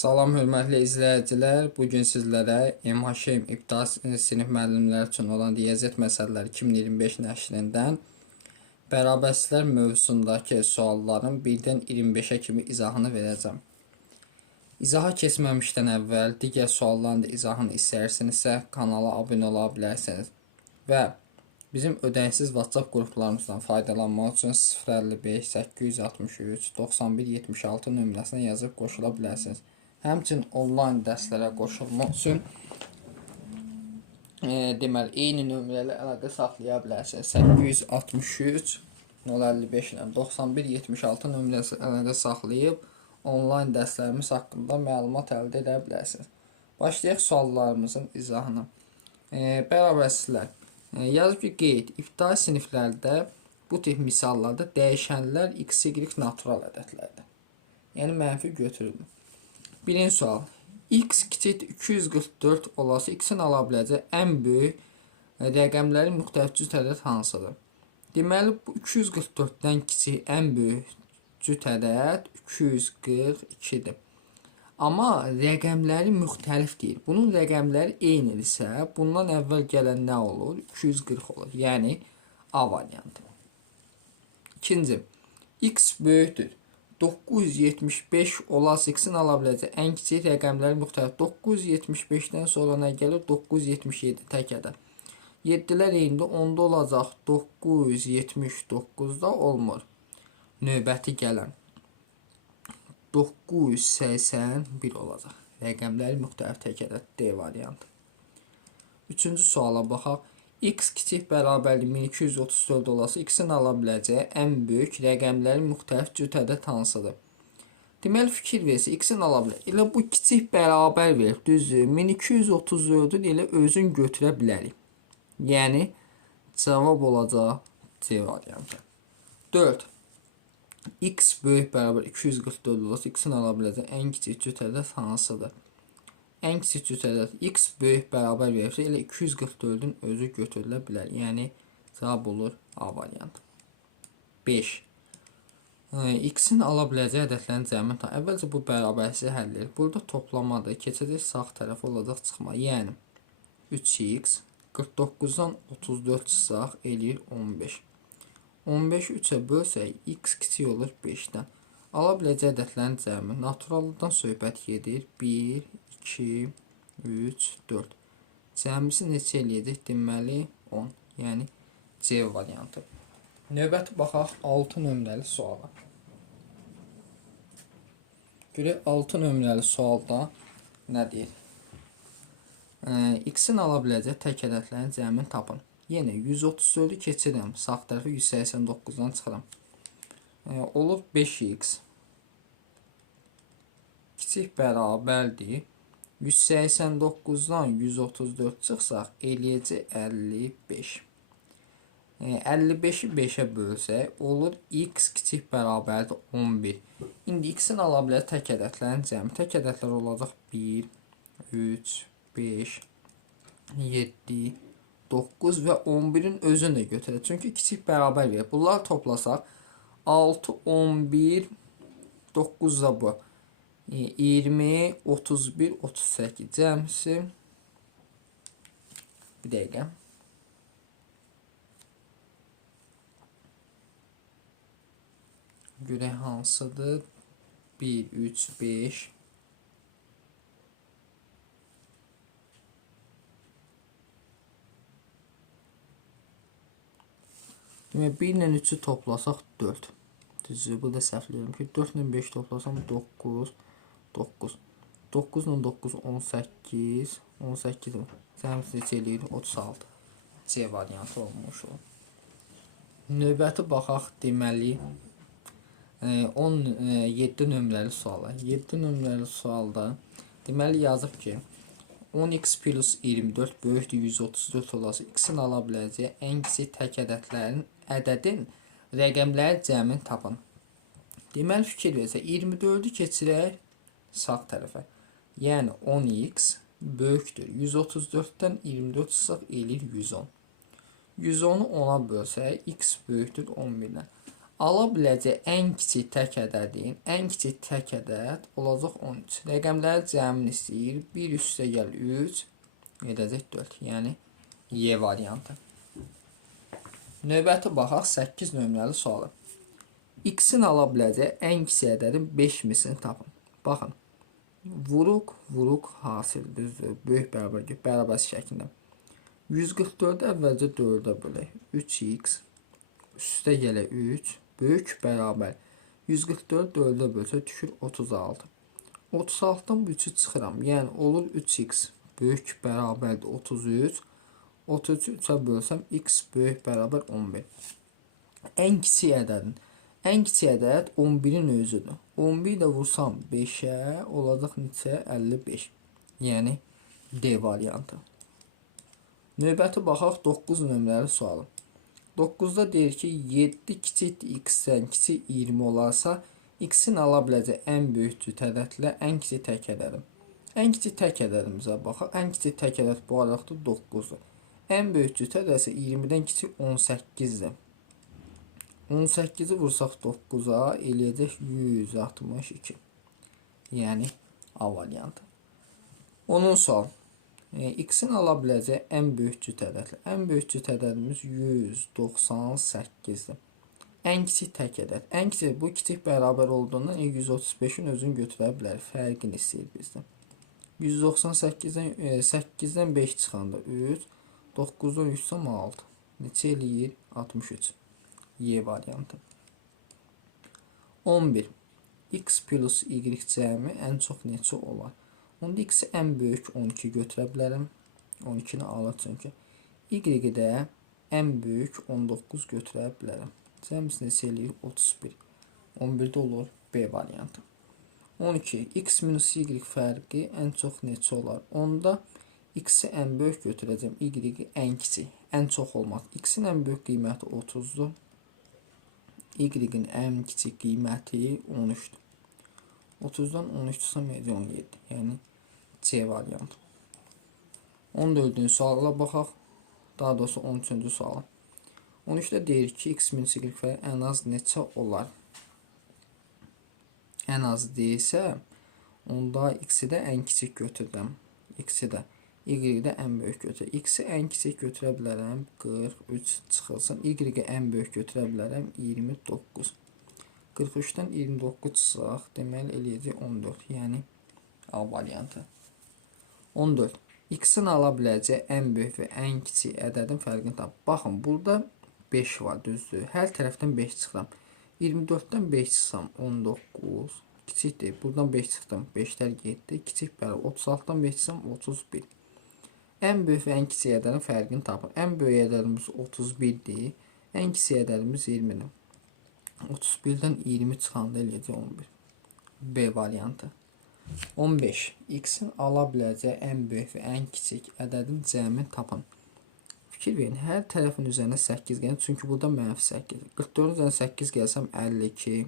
Salam hörmətli izləyicilər. Bugün sizlərə MHM İbtidai sinif müəllimləri üçün olan riyaziyyat məsələləri 2025 nəşrindən bərabərsizlər mövzusundakı sualların 1-dən 25-ə kimi izahını verəcəm. İzaha keçməmişdən əvvəl digər sualların da izahını istəyirsinizsə kanala abunə ola bilərsiniz və bizim ödənişsiz WhatsApp qruplarımızdan faydalanmaq üçün 055 863 91 76 nömrəsinə yazıb qoşula bilərsiniz. Həmçinin onlayn dərslərə qoşulmaq üçün deməli eyni nömrələ əlaqə saxlaya bilərsiniz. 863 055 ilə 91 76 nömrəsi əlaqə saxlayıb onlayn dərslərimiz haqqında məlumat əldə edə bilərsiniz. Başlayaq suallarımızın izahına. Bərabərsizlər. Yazıb ki, qeyd, ibtidai siniflərdə bu tip misallarda dəyişənlər x, y natural ədədlərdir. Yəni mənfi götürülmür. Birinci sual. X kiçik 244 olası x-in ala biləcəyi ən böyük rəqəmlərin müxtəlif cüt ədəd hansıdır? Deməli, bu 244-dən kiçik ən böyük cüt ədəd 242-dir. Amma rəqəmləri müxtəlif deyil. Bunun rəqəmləri eynidirsə, bundan əvvəl gələn nə olur? 240 olur. Yəni, A variantı. İkinci. X böyükdür 975 olası x-in ala biləcəyi ən kiçik rəqəmləri müxtəlif. 975-dən sonra nə gəlir? 977 tək ədəd. 7-lər eyində 10-da olacaq. 979-da olmur. Növbəti gələn 981 olacaq. Rəqəmləri müxtəlif tək ədəd. D variantı. Üçüncü suala baxaq. X kiçik bərabərli 1234 olası x-in ala biləcəyi ən böyük rəqəmlərin müxtəlif cüt ədəd hansıdır? Deməli, fikir versə, x-in ala biləcəyi. Elə bu kiçik bərabər verir, düzdür. 1234-ün elə özün götürə bilərik. Yəni, cavab olacaq C variantı. 4. X böyük bərabər 244 olası x-in ala biləcəyi ən kiçik cüt ədəd hansıdır? Ən kiçik cüt ədəd x böyük bərabər verirsə, elə 244-ün özü götürülə bilər. Yəni, cavab olur A variantı. 5. X-in ala biləcəyi ədədlərin cəmi. Əvvəlcə bu bərabərsiz həll edir. Burada toplamadır. Keçəcək sağ tərəf olacaq çıxma. Yəni, 3x 49-dan 34 çıxsaq, eləyir 15. 15-i 3-ə bölsək, x kiçik olur 5-dən. Ala biləcəyi ədədlərin cəmi. Naturallıdan söhbət gedir. 1, 2, 3, 4. Cəmisi neçə eləyəcək? Deməli 10. Yəni C variantı. Növbəti baxaq 6 nömrəli suala. Görək 6 nömrəli sualda nə deyir? X-in ala biləcəyi tək ədədlərin cəmini tapın. Yenə 134-ü keçirəm. Sağ tərəfə 189-dan çıxıram. Olur 5x. Kiçik bərabərdir. 189-dan 134 çıxsaq, eləyəcək 55. 55-i 5-ə bölsək, olur x kiçik bərabərdir 11. İndi x-in ala biləcəyi tək ədədlərin cəmi. Tək ədədlər olacaq 1, 3, 5, 7, 9 və 11-in özünü də götürək. Çünki kiçik bərabər verir. Bunları toplasaq, 6, 11, 9 da bu. 20, 31, 38 cəmsi bir dəqiqə. Görək hansıdır? 1, 3, 5. Demək, 1 ilə 3-ü toplasaq 4. Düzdür, bu da səhvləyirəm ki, 4 ilə 5 toplasam 9. 9. 9 ilə 9, 18. 18 cəmsi neçə eləyir? 36. C variantı olmuş o. Növbəti baxaq, deməli 7 nömrəli suala. 7 nömrəli sualda deməli yazıb ki, 10x plus 24 böyükdür 134 olası x-in ala biləcəyi ən kiçik tək ədədin rəqəmləri cəmini tapın. Deməli, fikir versə, 24-ü keçirək sağ tərəfə. Yəni 10x böyükdür 134-dən 24 çıxsaq, eləyir 110. 110-u 10-a bölsək, x böyükdür 11-dən. ala biləcək ən kiçik tək ədədin ən kiçik tək ədəd olacaq 13. Rəqəmləri cəmini istəyir. 1 üstə gəl 3 edəcək 4. Yəni Y variantı. Növbəti baxaq 8 nömrəli sualı. X-in ala biləcək ən kiçik ədədin 5 misini tapın. Baxın. Vuruq hasil düzdür. Böyük bərabər şəklində. 144-ü əvvəlcə 4-ə bölək. 3x üstə gələ 3 böyük bərabər 144 4-ə bölsə düşür 36. 36-dan bu 3-ü çıxıram. Yəni olur 3x böyük bərabərdir 33. 33-ü 3-ə bölsəm x böyük bərabər 11. Ən kiçik ədəd 11-in özüdür. 11 də vursam 5-ə olacaq neçə? 55. Yəni D variantı. Növbəti baxaq 9 nömrəli sualı. 9-da deyir ki 7 kiçikdir x-dən kiçik 20 olarsa x-in ala biləcək ən böyük cüt ədədlə ən kiçik tək ədədim. Ən kiçik tək ədədimizə baxaq. Ən kiçik tək ədəd bu araqda 9-dur. Ən böyük cüt ədəd isə 20-dən kiçik 18-dir. 18-i vursaq 9-a eləyəcək 162. Yəni A variantı. 10-un sual. X-in ala biləcək ən böyük cüt ədədlə. Ən böyük cüt ədədimiz 198-dir. Ən kiçik tək ədəd. Ən kiçik bu kiçik bərabər olduğundan 135-in özünü götürə bilər. Fərqini istəyir bizdən. 198-dən 8-dən 5 çıxanda 3, 9-dan 3 çıxanda 6. Neçə eləyir? 63. Y variantı. 11. X plus Y cəmi ən çox neçə olar? Onda x-i ən böyük 12 götürə bilərəm. 12-ni alır çünki. Y-i də ən böyük 19 götürə bilərəm. Cəmisi neçə eləyir? 31. 11-də olur B variantı. 12. X minus Y fərqi ən çox neçə olar? Onda x-i ən böyük götürəcəm. Y-i ən kiçik. Ən çox olmaz. X-in ən böyük qiyməti 30-dur. Y-in ən kiçik qiyməti 13-dür. 30-dan 13 çıxsam 17. Yəni C variantı. 14-cü suala baxaq. Daha doğrusu 13-cü suala. 13-də deyir ki, x minus y fərqi ən az neçə olar? Ən az deyilsə, onda x-i də ən kiçik götürürəm. X-i də, y-i də ən böyük götürürəm. X-i ən kiçik götürə bilərəm. 43 çıxılsın. Y-i ən böyük götürə bilərəm. 29. 43-dən 29 çıxsaq, deməli eləyəcək 14. Yəni A variantı. 14. X-in ala biləcək ən böyük və ən kiçik ədədin fərqini tap. Baxın, burada 5 var, düzdür. Hər tərəfdən 5 çıxıram. 24-dən 5 çıxsam 19. Kiçikdir. Buradan 5 çıxdım. 5-lər getdi. Kiçik bərabər. 36-dan 5 çıxsam 31. Ən böyük və ən kiçik ədədin fərqini tapın. Ən böyük ədədimiz 31-dir. Ən kiçik ədədimiz 20-dir. 31-dən 20 çıxanda eləyəcək 11. B variantı. 15. X-in ala biləcək ən böyük və ən kiçik ədədin cəmini tapın. Fikir verin, hər tərəfin üzərinə 8 gəlin, çünki burada mənfi 8. 44-ün üzərinə 8 gəlsəm 52.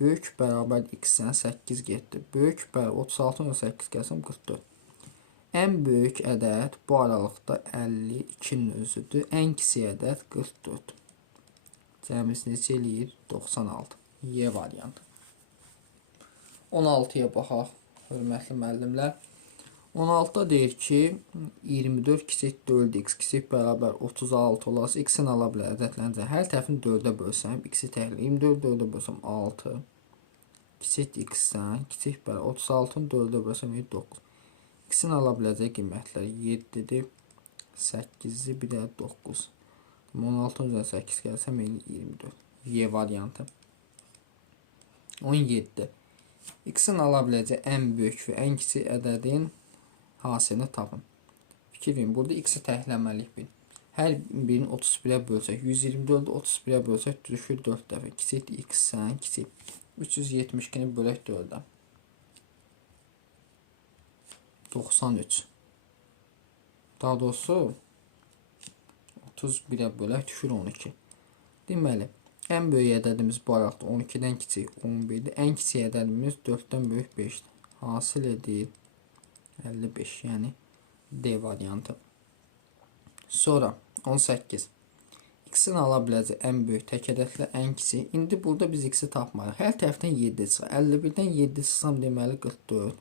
Böyük bərabər x-dən 8 getdi. Böyük bərabər 36-ın üzərinə 8 gəlsəm 44. Ən böyük ədəd bu aralıqda 52-nin özüdür. Ən kiçik ədəd 44. Cəmisi neçə eləyir? 96. Y variantı. 16-ya baxaq, hörmətli müəllimlər. 16-da deyir ki, 24 kiçik 4x kiçik bərabər 36 olarsa, x-in ala bilər ədədləncə. Hər tərəfini 4-ə bölsəm, x-i təhvil. 24 4-ə bölsəm 6. Kiçik x-dən, kiçik bərabər 36-ın 4-ə bölsəm 9. X-in ala biləcək qiymətlər 7-dir, 8-dir, bir də 9. 16-ın üzərində 8 gəlsəm 24. Y variantı. 17. X-in ala biləcək ən böyük və ən kiçik ədədin hasilini tapın. Fikir verin, burada x-i təhləməliyik bil. Hər birini 31-ə bölsək, 124-ü 31-ə bölsək, düşür 4 dəfə. Kiçikdir x-sən, kiçik. 372-ni bölək 4-ə. 93. Daha doğrusu 31-ə bölək, düşür 12. Deməli, ən böyük ədədimiz bu araqda 12-dən kiçik 11-dir. Ən kiçik ədədimiz 4-dən böyük 5-dir. Hasil edir 55. Yəni D variantı. Sonra 18. X-in ala biləcəyi ən böyük tək ədədlə ən kiçik. İndi burada biz X-i tapmalıyıq. Hər tərəfdən 7 çıxır. 51-dən 7 çıxsam deməli 44.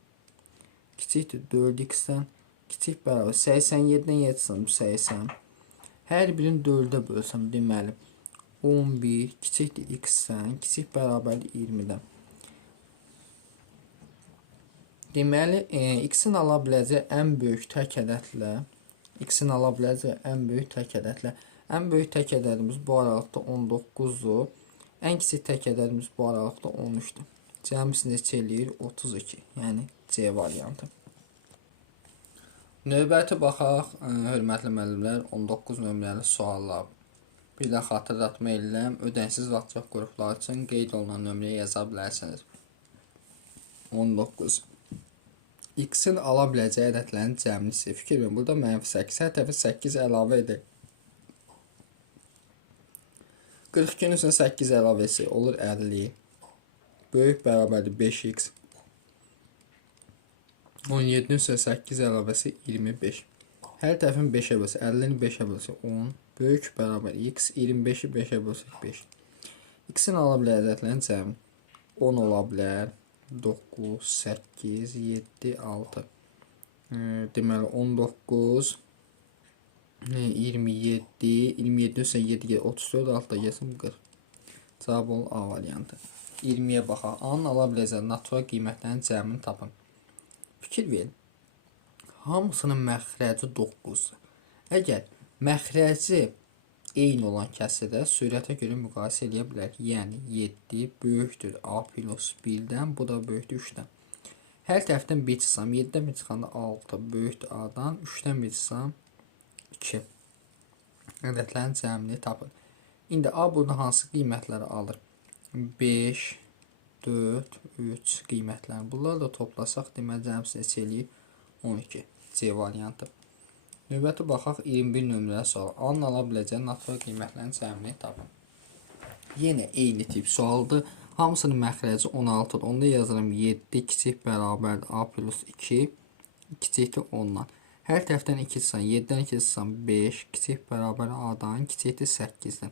Kiçikdir 4X-dən. Kiçik bərabər 87-dən 7 çıxsam 80. Hər birini 4-ə bölsəm deməli 11 kiçikdir X-dən. Kiçik bərabərdir 20-dən. Deməli X-in ala biləcəyi ən böyük tək ədədlə X-in ala biləcəyi ən böyük tək ədədlə ən böyük tək ədədimiz bu aralıqda 19-dur. Ən kiçik tək ədədimiz bu aralıqda 13-dür. Cəmisi neçə eləyir? 32. Yəni C variantı. Növbəti baxaq, hörmətli müəllimlər, 19 nömrəli suallar. Bir də xatırlatma edirəm, ödənsiz WhatsApp qrupları üçün qeyd olunan nömrəyə yaza bilərsiniz. 19. X-in ala biləcəyi ədədlərin cəmlisi. Fikir verin, burada -8, hər tərəfə 8 əlavə edək. 42-nin üstünə 8 əlavə etsək, olur 50. Böyük bərabərdir 5x. 17-nin üstünə 8 əlavə etsək, 25. Hər tərəfin 5-ə bölsək, 50-ni 5-ə bölsək, 10. Böyük bərabər x, 25-i 5-ə bölsək, 5. X-in ala biləcəyi ədədlərin cəmi 10 ola bilər. 9, 8, 7, 6. Deməli 19, 27, 27 üstə 7, 34, 6 gəlsin 40. Cavab olur A variantı. 20-yə baxaq. A-nın ala biləcəyi natural qiymətlərin cəmini tapın. Fikir verin. Hamısının məxrəci 9-dur. Əgər məxrəci eyni olan kəsrdə sürətə görə müqayisə edə bilərik. Yəni 7 böyükdür A plus 1-dən, bu da böyükdür 3-dən. Hər tərəfdən 1 çıxsam, 7-dən 1 çıxanda 6 böyükdür A-dan, 3-dən 1 çıxsam 2. Ədədlərin cəmini tapın. İndi A burada hansı qiymətləri alır? 5, 4, 3 qiymətləri. Bunları da toplasaq, deməli cəmsi neçə eləyir? 12. C variantı. Növbəti baxaq 21 nömrəyə sual. A-nın ala biləcəyi natural qiymətlərin cəmini tapın. Yenə eyni tip sualdır. Hamısının məxrəci 16-dır. Onda yazıram 7 kiçik bərabərdir A plus 2 kiçikdir 10-dan. Hər tərəfdən 2 çıxsan, 7-dən 2 çıxsan 5, kiçik bərabər A-dan, kiçikdir 8-dən.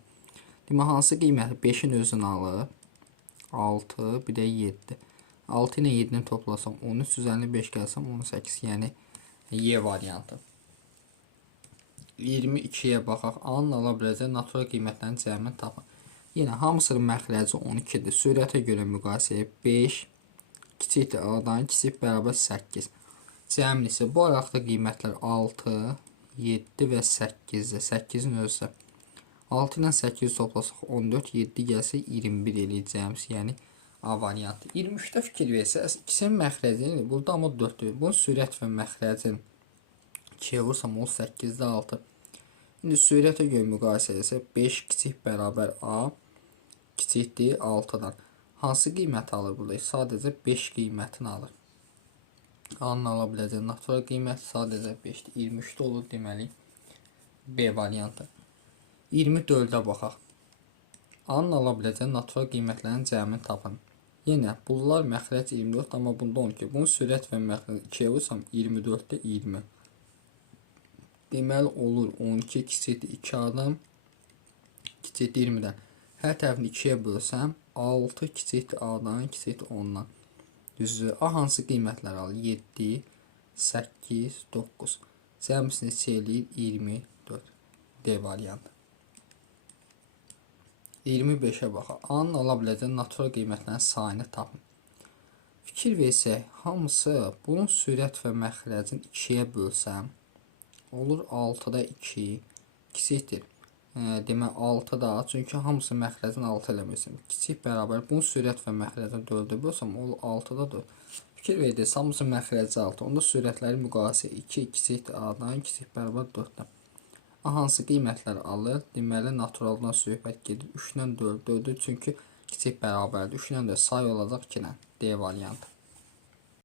Demək, hansı qiyməti 5-in özünü alır? 6, bir də 7. 6 ilə 7-ni toplasam 13, üzərinə 5 gəlsəm 18, yəni Y variantı. 22-yə baxaq. A-nın ala biləcəyi natural qiymətlərin cəmini tapın. Yenə hamısının məxrəci 12-dir. Sürətə görə müqayisəyə 5, kiçikdir A-dan, kiçik bərabər 8. Cəmlisi bu araqda qiymətlər 6, 7 və 8-dir. 8-in özü 6 ilə 8 toplasaq 14, 7 gəlsə 21 eləyir cəmsi, yəni A variantı. 23-də fikir versəz, ikisinin məxrəcini, burada amma 4-dür. Bunun sürət və məxrəcini 2-yə vursam, o 8-də 6. İndi sürətə görə müqayisə etsək, 5 kiçik bərabər A, kiçikdir 6-dan. Hansı qiyməti alır burada? Sadəcə 5 qiymətini alır. A-nın ala biləcəyi natural qiymət sadəcə 5-dir. 23-də olur, deməli B variantı. 24-də baxaq. A-nın ala biləcəyi natural qiymətlərin cəmini tapın. Yenə bunlar məxrəc 24, amma bunda 12. Bunun sürət və məxrəc 2-yə vursam 24-də 20. Deməli olur 12 kiçikdir 2-dan, kiçikdir 20-dən. Hər tərəfini 2-yə bölsəm 6 kiçikdir A-dan, kiçikdir 10-dan. Düzdür. A hansı qiymətlər alır? 7, 8, 9. Cəmsi neçə eləyir? 24. D variantı. 25-ə baxaq. A-nın ala biləcəyi natural qiymətlərin sayını tapın. Fikir versək, hamısı bunun sürət və məxrəcini 2-yə bölsəm, olur 6-da 2, kiçikdir. Demək 6-da, çünki hamısı məxrəcini 6 eləmirsin. Kiçik bərabər, bunun sürət və məxrəcini 4-ə bölsəm, olur 6-da 4. Fikir verirsiniz, hamısı məxrəci 6, onda sürətləri müqayisə 2, kiçikdir A-dan, kiçik bərabər 4-dən. A hansı qiymətlər alır? Deməli, naturaldan söhbət gedir. 3-dən 4, 4-dür, çünki kiçik bərabərdir. 3-dən də say olacaq 2-dən. D variantı.